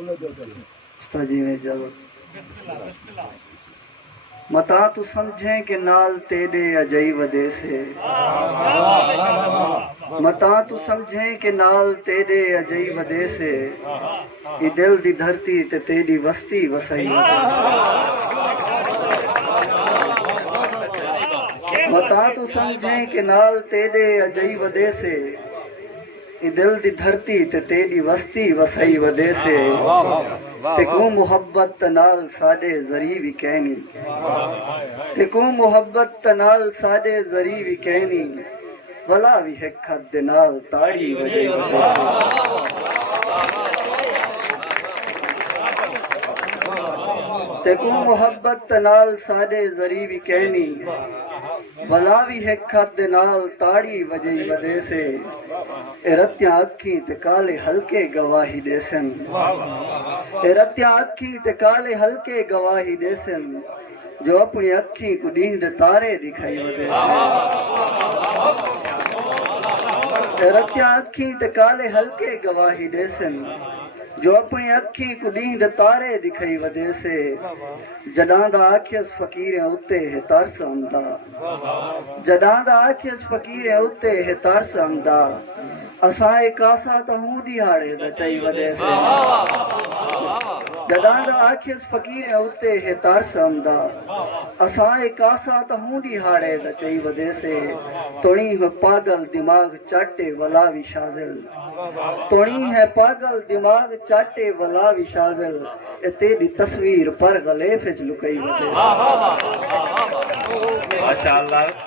उस्ताद जी में इजाजत। मता तू समझे कि नाल तेरे अजई वदे से, मता तू समझे कि नाल तेरे अजई वदे से, ई दिल दी धरती ते तेरी वस्ती वसई वदे से। मता तू समझे कि नाल तेरे अजई वदे से, ई दिल दी धरती ते तेरी वस्ती वसई वदे से। ते को मुहब्बत नाल साडे जरी भी कहनी, ते को मुहब्बत नाल साडे जरी भी कहनी, भला भी है खद नाल ताड़ी वजई वदे से। ते को मुहब्बत नाल साडे जरी भी कहनी, भला भी है खद नाल ताड़ी वजई वदे से। रत्या अखी ते काले हल्के गवाही देसन, रत्या अखी ते काले हल्के गवाही देसन, जो अपनी अखी को नींद तारे दिखाई वदे से। रत्या अखी ते काले हल्के गवाही देसन, जो अपनी अखी को नींद तारे दिखाई वदे से। जडां दा आखियस फकीर उत्ते है तरस आंदा, जडां दा आखियस फकीर उत्ते है तरस आंदा, असाए कासा तो हूं दिहाड़े दा चई वदे से। जडां दा आखियस फकीर उत्ते है तरस आंदा, असाए कासा तो हूं दिहाड़े दा चई वदे से। तोणी है पागल दिमाग चाटे वला विशाजल, तोणी है पागल दिमाग चाटे वला विशाजल, ए तेरी तस्वीर पर गले फिज लुकई वदे। माशाअल्लाह।